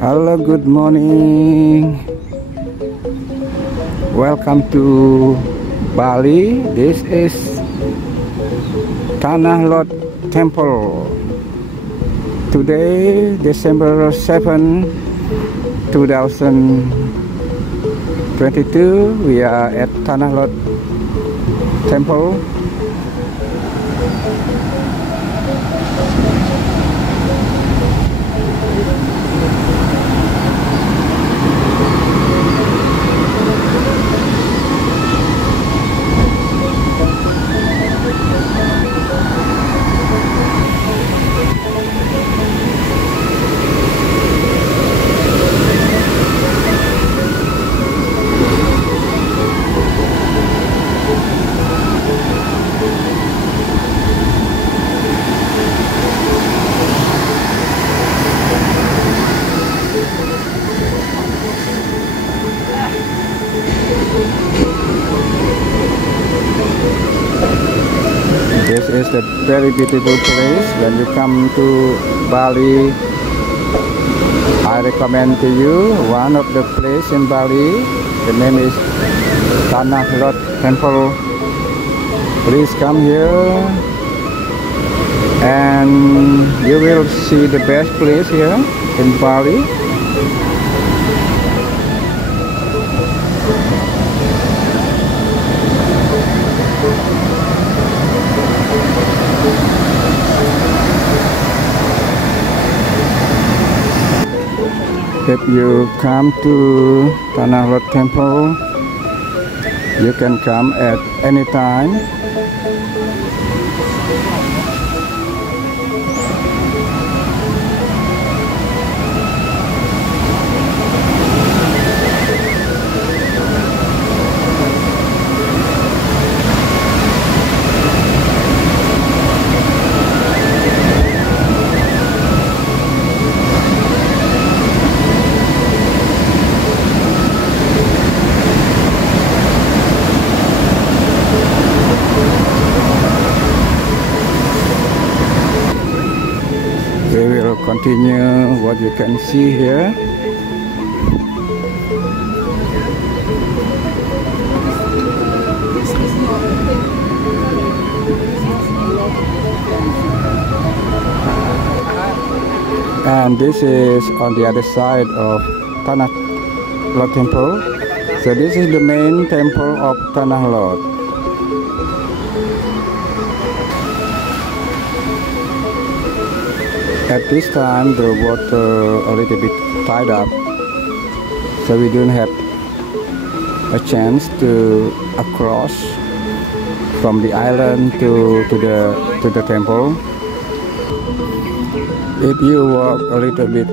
Hello, good morning. Welcome to Bali. This is Tanah Lot Temple. Today, December 7, 2022, we are at Tanah Lot Temple. This is a very beautiful place. When you come to Bali, I recommend to you one of the place in Bali. The name is Tanah Lot Temple. Please come here and you will see the best place here in Bali. If you come to Tanah Lot Temple, you can come at any time. We will continue what you can see here. And this is on the other side of Tanah Lot Temple. So this is the main temple of Tanah Lot. At this time the water a little bit tied up, so we don't have a chance to cross from the island to the temple. If you walk a little bit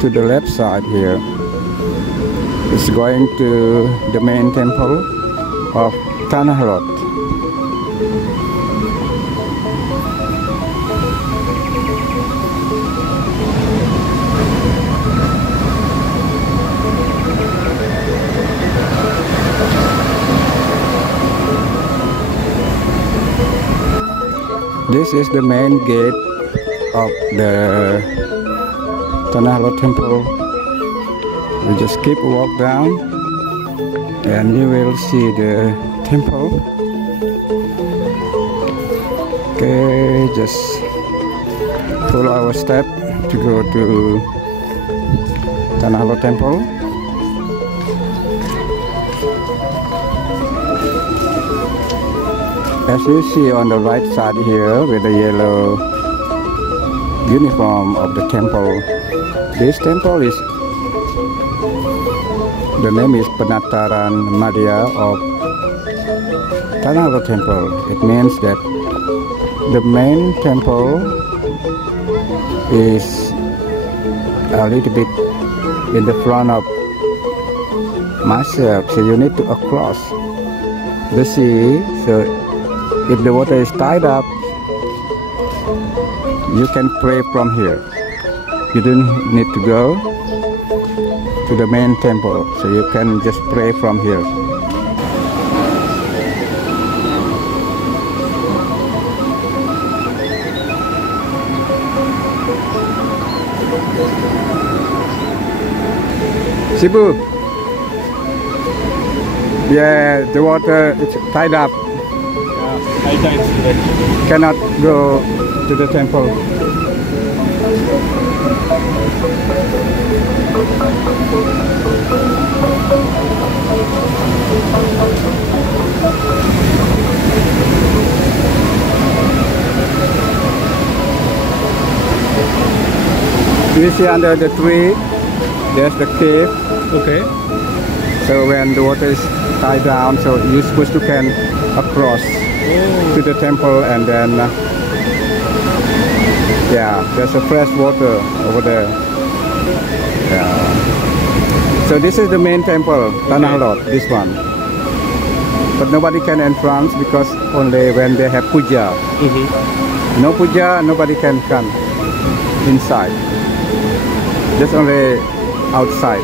to the left side here, it's going to the main temple of Tanah Lot. This is the main gate of the Tanah Lot Temple. We just keep walk down and you will see the temple. Okay, just follow our step to go to Tanah Lot Temple. As you see on the right side here with the yellow uniform of the temple, this temple is, the name is Penataran Madya of Tanah Lot Temple. It means that the main temple is a little bit in the front of myself, so you need to cross the sea. So if the water is tied up, you can pray from here. You don't need to go to the main temple, so you can just pray from here. Cebu. Yeah, the water is tied up. I died today. Cannot go to the temple. You see under the tree, there's the cave. Okay. So when the water is tied down, so you're supposed to can across to the temple, and then yeah, there's a fresh water over there. Yeah. So this is the main temple, Tanah Lot, this one. But nobody can entrance because only when they have puja. No puja, nobody can come inside. Just only outside.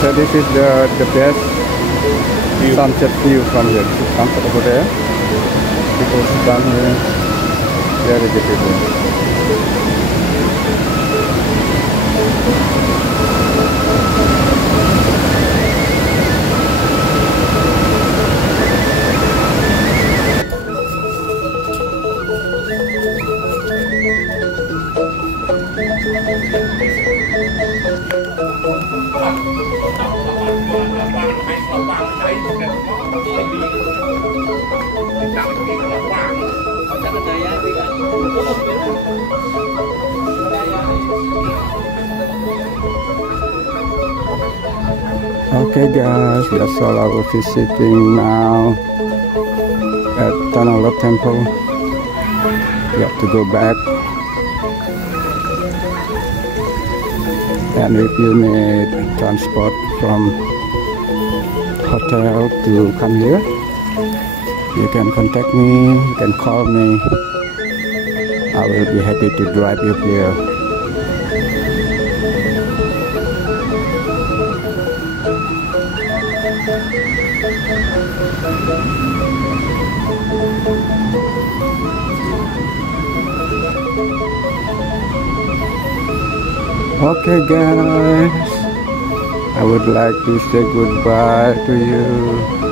So this is the best sunset view from here. Sunset over there. People down here. Very beautiful. Okay guys, that's all our visiting now at Tanah Lot Temple. We have to go back. And if you need transport from hotel to come here, you can contact me, you can call me. I will be happy to drive you here. Okay guys, I would like to say goodbye to you.